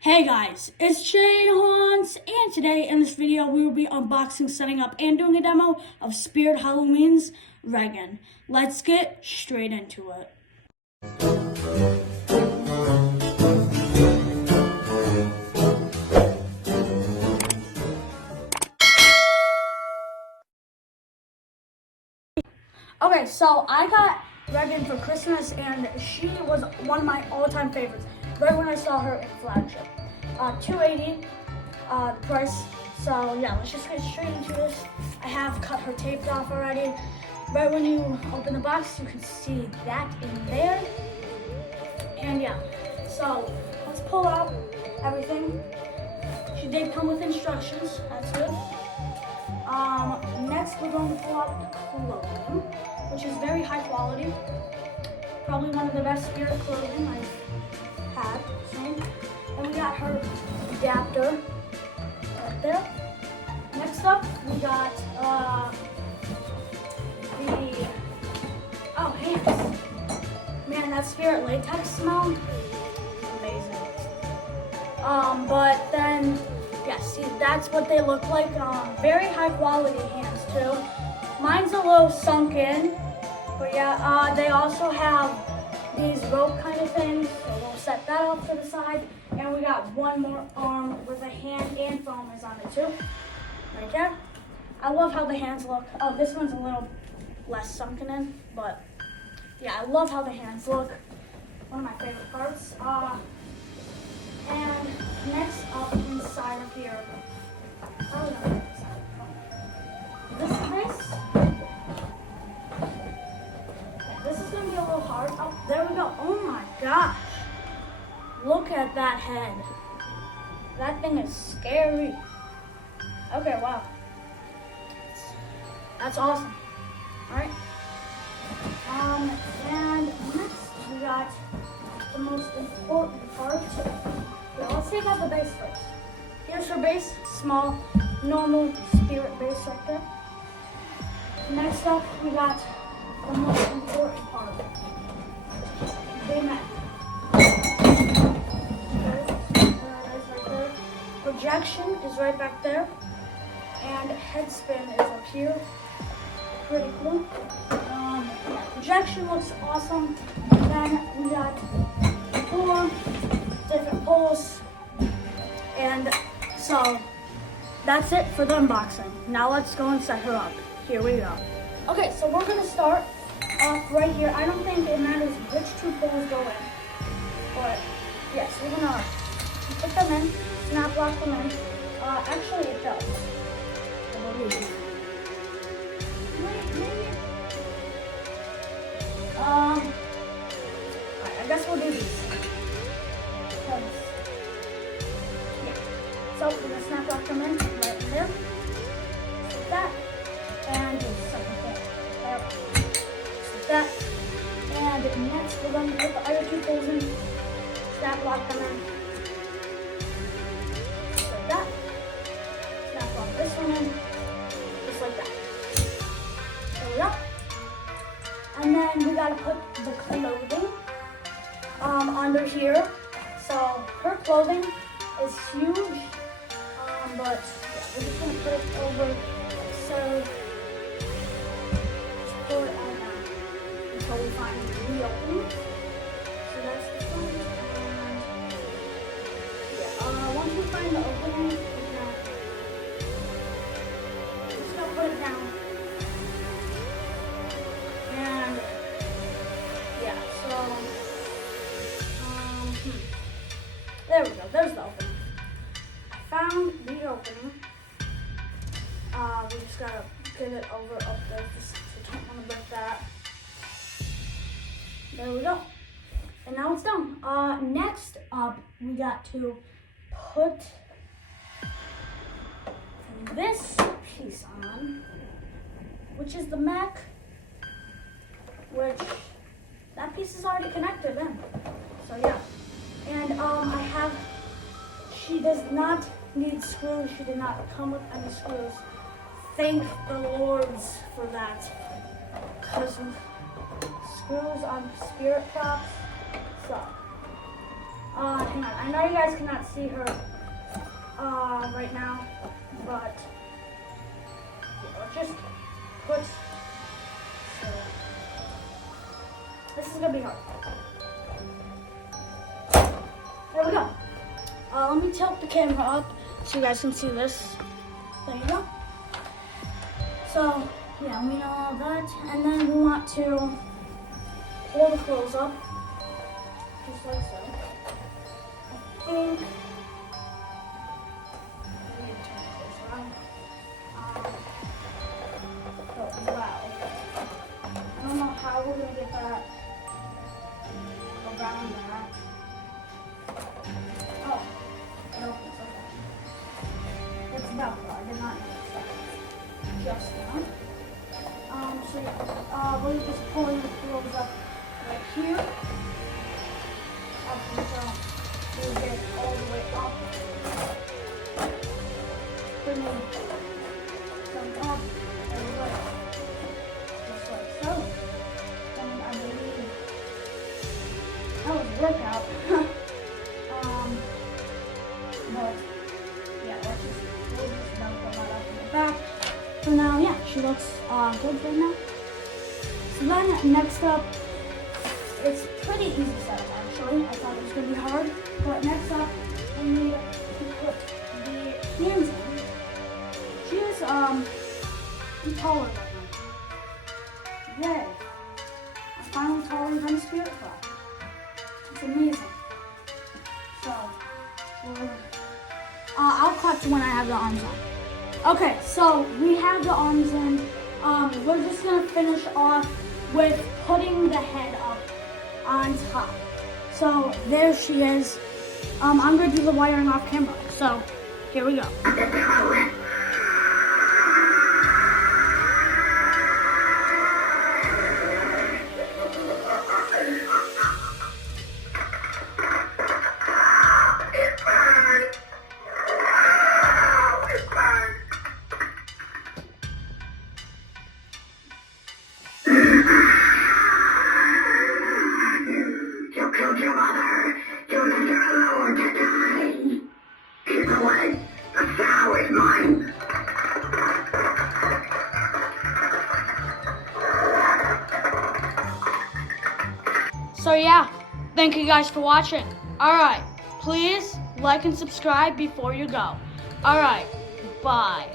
Hey guys, it's J.A.HAUNTS, and today in this video we will be unboxing, setting up, and doing a demo of Spirit Halloween's Regan. Let's get straight into it. Okay, so I got Regan for Christmas, and she was one of my all-time favorites. Right when I saw her in flagship, $280 price. So yeah, let's just get straight into this. I have cut her taped off already. Right when you open the box, you can see that in there. And yeah, so let's pull out everything. She did come with instructions. That's good. Next, we're going to pull out the clothing, which is very high quality. Probably one of the best Spirit clothing I've had. And we got her adapter right there. Next up, we got hands. Man, that Spirit latex smell, amazing. But then, yeah, see, that's what they look like. Very high quality hands too. Mine's a little sunk in, but yeah, they also have these rope kind of things, so we'll set that off to the side. And we got one more arm with a hand and foamers on it too, right there. I love how the hands look. Oh, this one's a little less sunken in, but yeah, I love how the hands look. One of my favorite parts. And next up inside of here, this is this. This is gonna be a little hard. Oh, there we go. Oh my gosh. Look at that head. That thing is scary. Okay, wow. That's awesome. Alright. And next we got the most important part. Yeah, let's take out the base first. Here's her base, small, normal Spirit base right there. Next up, we got the most important part. The neck. Right there. Projection is right back there. And head spin is up here. Pretty cool. Yeah, projection looks awesome. Then we got 4 different poles. And so that's it for the unboxing. Now let's go and set her up. Here we go. Okay, so we're gonna start off right here. I don't think it matters which 2 poles go in, but yes, we're gonna put them in, snap lock them in. Actually it does, I believe. Alright, I guess we'll do these. Yeah. So we're gonna snap lock them in right there. Like that. And do something there. Like that. And next we're going to put the other 2 poles in. Snap lock them in. Just like that. Snap lock this one in. Just like that. There we go. And then we gotta put the clothing under here. So her clothing is huge. But yeah, we're just gonna put it over so. Pull it on down until we find the opening. So that's the front. And yeah, once we find the opening, we're just gonna put it down. And yeah, so there we go. There's the opening. I found the opening. We just gotta get it over up there. Don't want to break that. There we go. And now it's done. Next up, we got to put this piece on, which is the mech, which that piece is already connected in. So yeah. And she does not need screws. She did not come with any screws. Thank the Lords for that. Because screws on Spirit props suck. Hang on. I know you guys cannot see her right now, but just put. So, this is gonna be hard. There we go. Let me tilt the camera up so you guys can see this. There you go. So, yeah, we know all that. And then we want to pull the clothes up, just like so. I think, let me turn this around. Oh, wow. I don't know how we're going to get that around that. Oh, it opens, okay. It's about I did not notice that just now. So we're just pulling the clothes up right here. Up until we get it all the way up. Bring them up and right. Just like so. And I believe that was a workout. But yeah, we'll just dump that up in the back. So now, yeah, she looks good right now. So then next up, it's pretty easy setup actually. I thought it was going to be hard, but next up we need to put the hands in. She is taller right now. Yay! I'm finally taller than Spirit Club. It's amazing. So I'll cut when I have the arms on. Okay, so we have the arms in. We're just gonna finish off with putting the head up on top. So there she is. I'm gonna do the wiring off camera. So here we go. So yeah, thank you guys for watching. Alright, please like and subscribe before you go. Alright, bye.